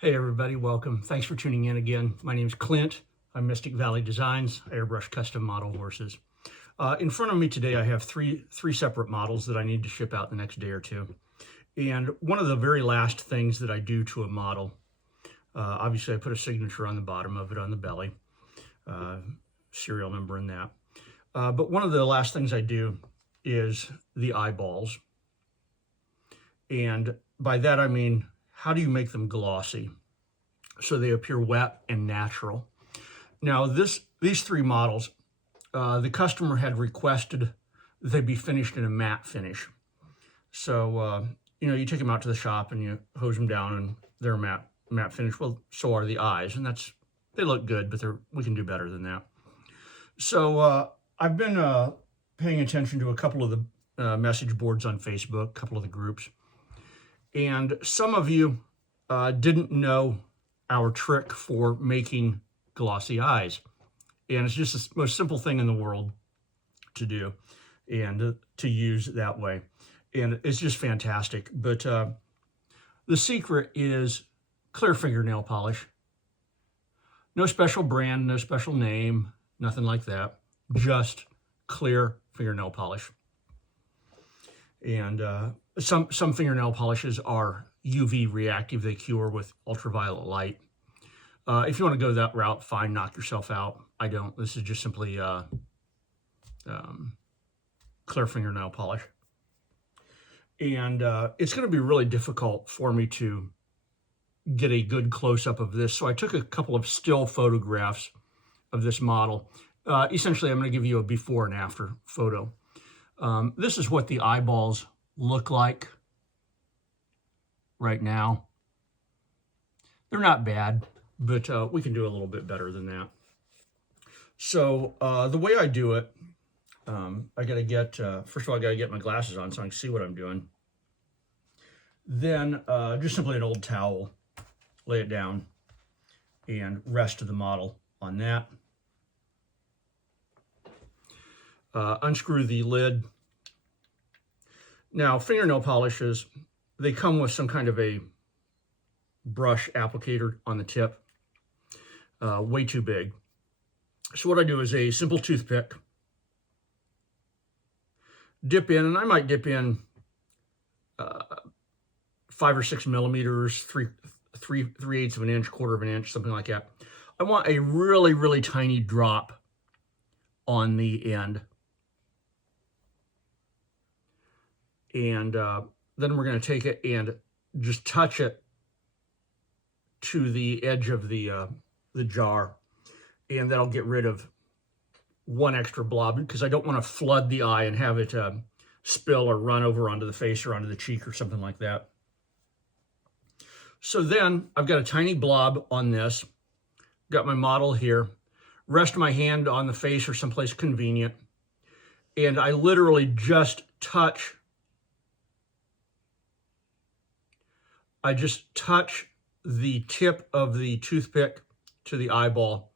Hey everybody, welcome. Thanks for tuning in again. My name is Clint. I'm Mystic Valley Designs. I airbrush custom model horses. In front of me today, I have three separate models that I need to ship out the next day or two. And one of the very last things that I do to a model, obviously I put a signature on the bottom of it on the belly, serial number and that. But one of the last things I do is the eyeballs. And by that I mean, how do you make them glossy so they appear wet and natural? Now, these three models, the customer had requested they be finished in a matte finish. So, you take them out to the shop and you hose them down and they're a matte finish. Well, so are the eyes, and they look good, but we can do better than that. So I've been paying attention to a couple of the message boards on Facebook, a couple of the groups. And some of you didn't know our trick for making glossy eyes. And it's just the most simple thing in the world to do and to use that way. And it's just fantastic. But the secret is clear fingernail polish. No special brand, no special name, nothing like that. Just clear fingernail polish. And some fingernail polishes are UV reactive. They cure with ultraviolet light. If you want to go that route, fine, knock yourself out. I don't. This is just simply clear fingernail polish. And it's going to be really difficult for me to get a good close-up of this. So I took a couple of still photographs of this model. Essentially, I'm going to give you a before and after photo. This is what the eyeballs look like right now. They're not bad, but we can do a little bit better than that. So the way I do it, I got to get, first of all, I got to get my glasses on so I can see what I'm doing. Then just simply an old towel, lay it down and rest the model on that. Unscrew the lid. Now, fingernail polishes, they come with some kind of a brush applicator on the tip, way too big. So what I do is a simple toothpick, dip in, and I might dip in 5 or 6 millimeters, 3/8 of an inch, 1/4 of an inch, something like that. I want a really, really tiny drop on the end. And then we're going to take it and just touch it to the edge of the jar. And that'll get rid of one extra blob because I don't want to flood the eye and have it spill or run over onto the face or onto the cheek or something like that. So then I've got a tiny blob on this. Got my model here. Rest my hand on the face or someplace convenient. And I literally just touch the tip of the toothpick to the eyeball,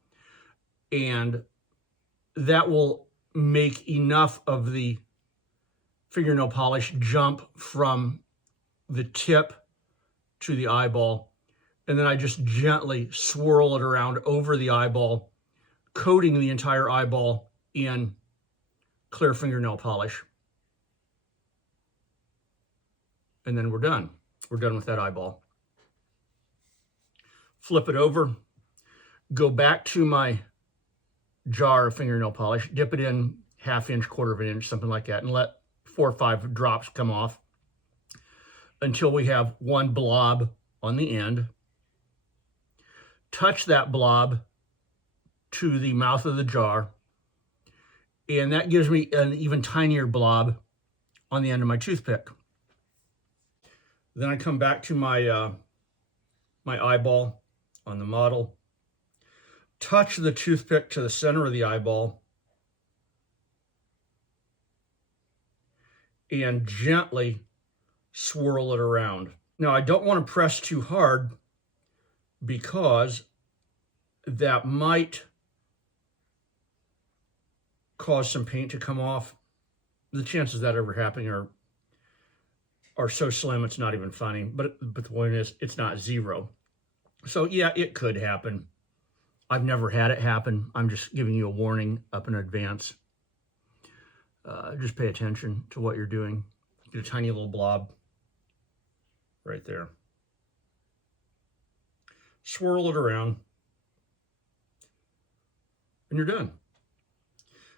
and that will make enough of the fingernail polish jump from the tip to the eyeball. And then I just gently swirl it around over the eyeball, coating the entire eyeball in clear fingernail polish. And then we're done. We're done with that eyeball. Flip it over, go back to my jar of fingernail polish, dip it in 1/2 inch, 1/4 of an inch, something like that, and let 4 or 5 drops come off until we have one blob on the end. Touch that blob to the mouth of the jar, and that gives me an even tinier blob on the end of my toothpick. Then I come back to my my eyeball on the model, touch the toothpick to the center of the eyeball, and gently swirl it around. Now, I don't want to press too hard because that might cause some paint to come off. The chances of that ever happening are so slim it's not even funny. But the point is, it's not zero. So yeah, it could happen. I've never had it happen. I'm just giving you a warning up in advance. Just pay attention to what you're doing. Get a tiny little blob right there. Swirl it around, and you're done.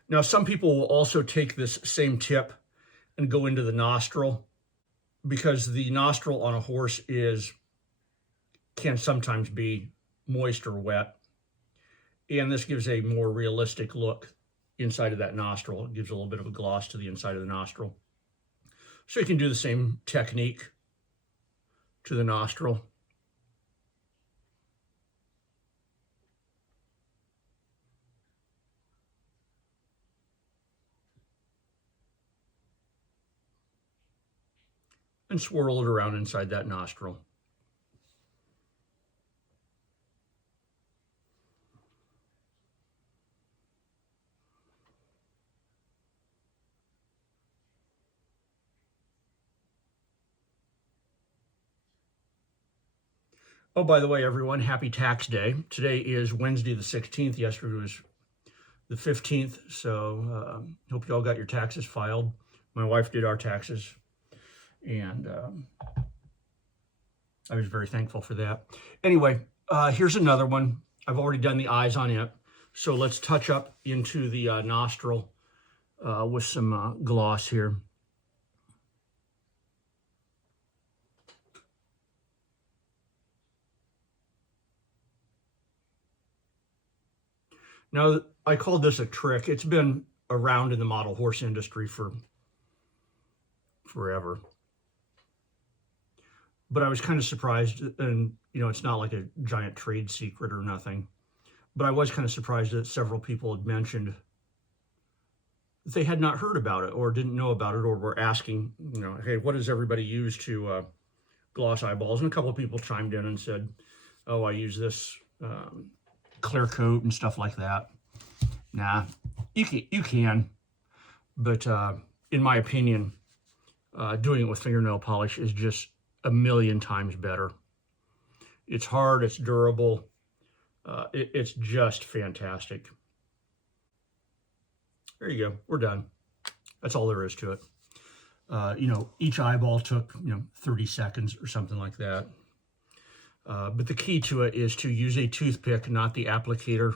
Now, some people will also take this same tip and go into the nostril, because the nostril on a horse can sometimes be moist or wet. And this gives a more realistic look inside of that nostril. It gives a little bit of a gloss to the inside of the nostril. So you can do the same technique to the nostril. And swirl it around inside that nostril. Oh, by the way, everyone, happy tax day. Today is Wednesday the 16th. Yesterday was the 15th. So hope you all got your taxes filed. My wife did our taxes, and I was very thankful for that. Anyway, here's another one. I've already done the eyes on it. So let's touch up into the nostril with some gloss here. Now, I called this a trick. It's been around in the model horse industry for forever. But I was kind of surprised, and it's not like a giant trade secret or nothing, but I was kind of surprised that several people had mentioned that they had not heard about it or didn't know about it, or were asking, hey, what does everybody use to gloss eyeballs? And a couple of people chimed in and said, oh, I use this clear coat and stuff like that. Nah, you can, but in my opinion, doing it with fingernail polish is just a million times better. It's hard, it's durable, it's just fantastic. There you go, we're done. That's all there is to it. Each eyeball took 30 seconds or something like that. But the key to it is to use a toothpick, not the applicator.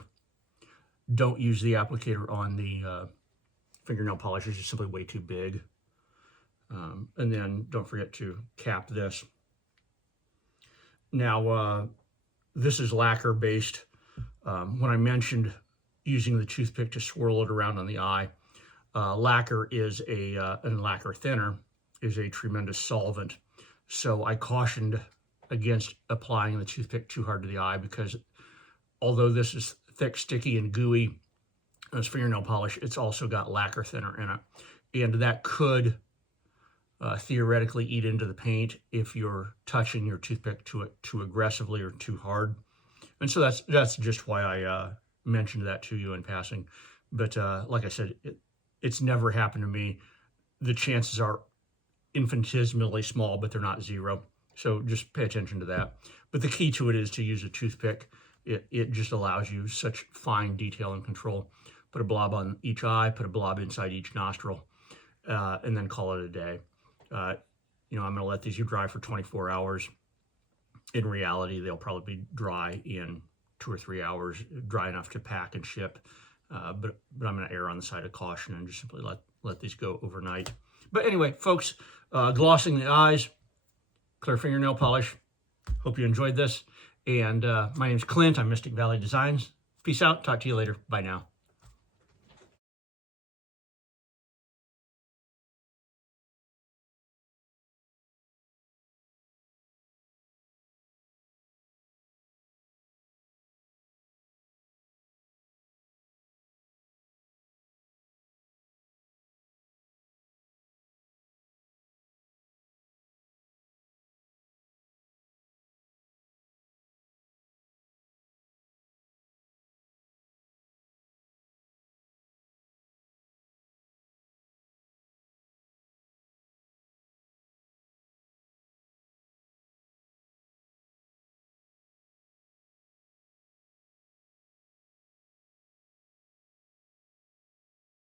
Don't use the applicator on the fingernail polish. It's just simply way too big. And then don't forget to cap this. Now, this is lacquer based. When I mentioned using the toothpick to swirl it around on the eye, lacquer is and lacquer thinner is a tremendous solvent. So I cautioned against applying the toothpick too hard to the eye, because although this is thick, sticky, and gooey as fingernail polish, it's also got lacquer thinner in it. And that could theoretically eat into the paint if you're touching your toothpick too aggressively or too hard. And so that's just why I mentioned that to you in passing. But like I said, it's never happened to me. The chances are infinitesimally small, but they're not zero. So just pay attention to that. But the key to it is to use a toothpick. It just allows you such fine detail and control. Put a blob on each eye, put a blob inside each nostril, and then call it a day. I'm going to let these dry for 24 hours. In reality, they'll probably be dry in 2 or 3 hours, dry enough to pack and ship. But I'm going to err on the side of caution and just simply let these go overnight. But anyway, folks, glossing the eyes, clear fingernail polish. Hope you enjoyed this. And my name is Clint. I'm Mystic Valley Designs. Peace out. Talk to you later. Bye now.